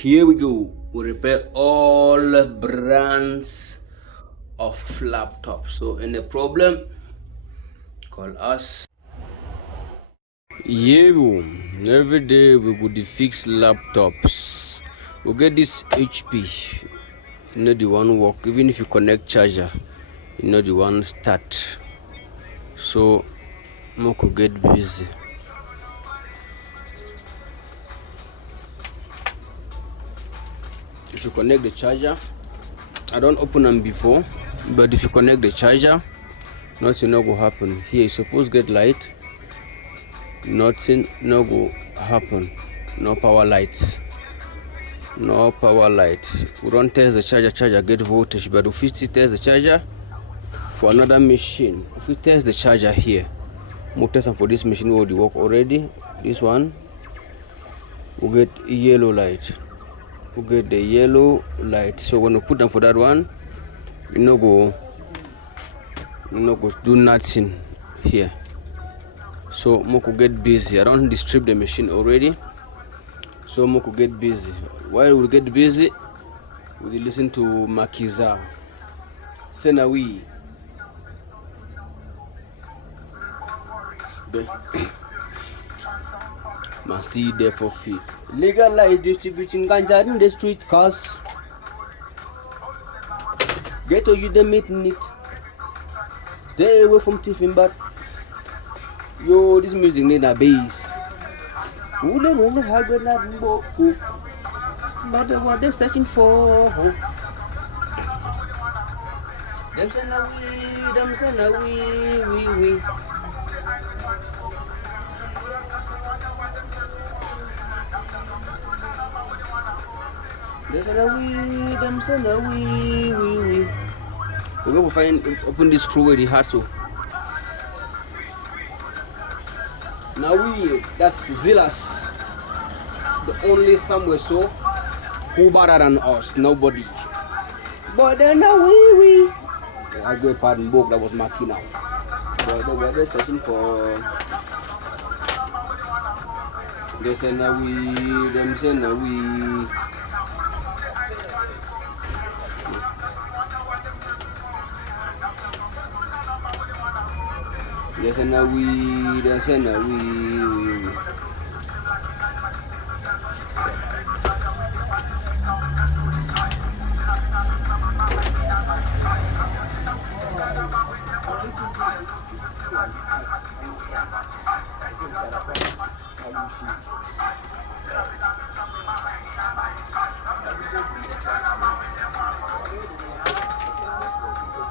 Here we go. We repair all brands of laptops. So any problem, call us. Yeah, every day we go to fix laptops. We get this HP, you know the one work. Even if you connect charger, you know the one start. So we could get busy. If you connect the charger, I don't open them before, but if you connect the charger, nothing no go happen. Here you suppose get light, nothing no go happen. No power lights, no power lights. We don't test the charger get voltage, but if we test the charger for another machine, if we test the charger here, we'll test them for this machine will work already. This one we get yellow light, we get the yellow light. So when we put them for that one, you no go do nothing here. So Moko get busy. I don't distribute the machine already, so Moko get busy. While we get busy, we listen to Makiza Senawi. Must stay there for free. Legalize distributing ganja in the street, cause get to you the meeting it. Stay away from tiffin, but yo, this music need a bass. Ule really hard with that book, but what they're searching for? Them say na we. Them say na we. We're going to find open this screw with the hard so. Now that's Zilas, the only somewhere so who better than us, nobody. But then now we. I go pardon book that was marking now. But they were searching for. They say now them say now we. They say now we.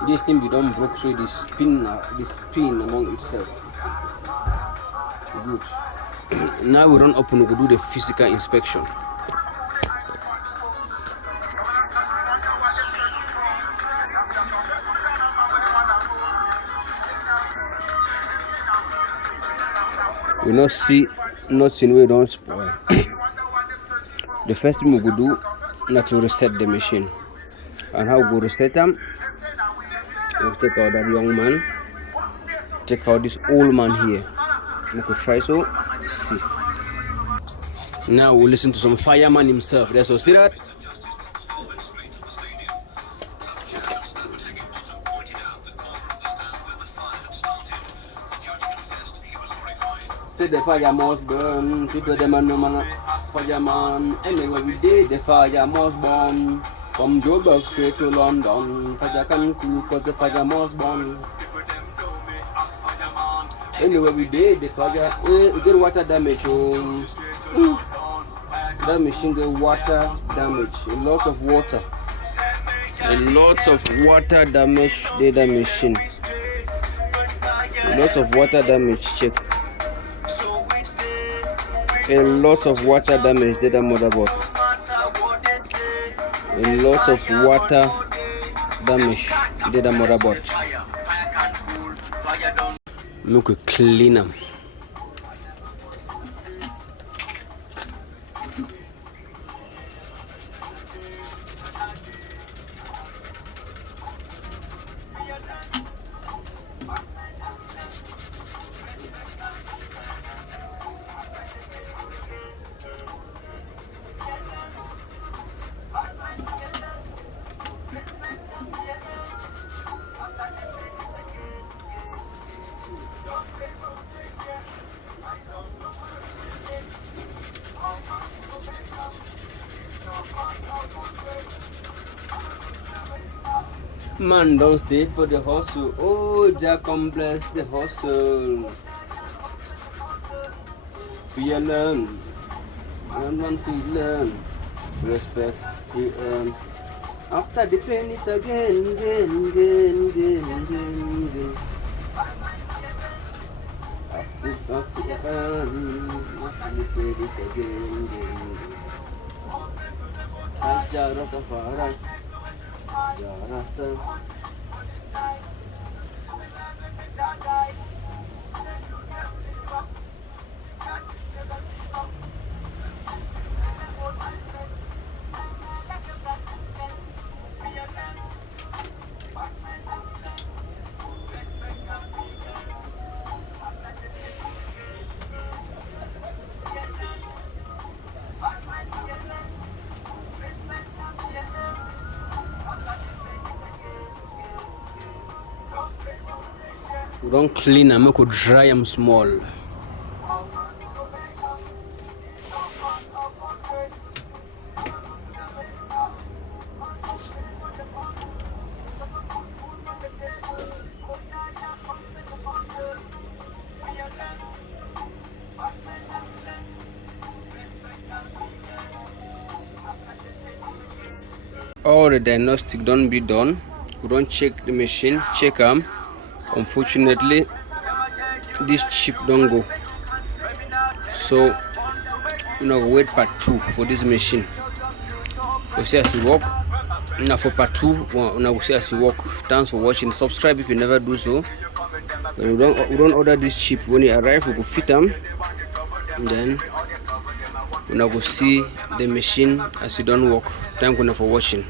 This thing we don't broke so this spin among itself. Good. Now we run up and we do the physical inspection. We not see nothing we don't spoil. The first thing we go do not to reset the machine. And how we go reset them? We take out that young man, take out this old man here. We could try so see. Now we'll listen to some fireman himself. Let's see that. Say the fire must burn, people them and no man fireman. Anyway we did the fire must burn. From Joburg straight to London, fire can cool cause the fire must burn. Anyway we did the fire, we get water damage. That machine get water damage, a lot of water damage did the machine. A lot of water damage, check. A lot of water damage did the motherboard. A lot of water damage did the motherboard. Make we clean them. Man, don't stay for the hustle. Oh, Jah come bless the hustle. Feel learn, and feel learn. Respect we earn. After the pain, it's again. After the earn, after the pain, it's again. Jah Rastafari. We don't clean and make it dry them small. All the diagnostic don't be done. We don't check the machine, check them. Unfortunately, this chip don't go, so we now wait part 2 for this machine. We see as we work. Now for part 2, now we see as we work. Thanks for watching. Subscribe if you never do so. When we don't order this chip, when it arrive, we go fit them. And then we now go see the machine as we don't work. Thank you for watching.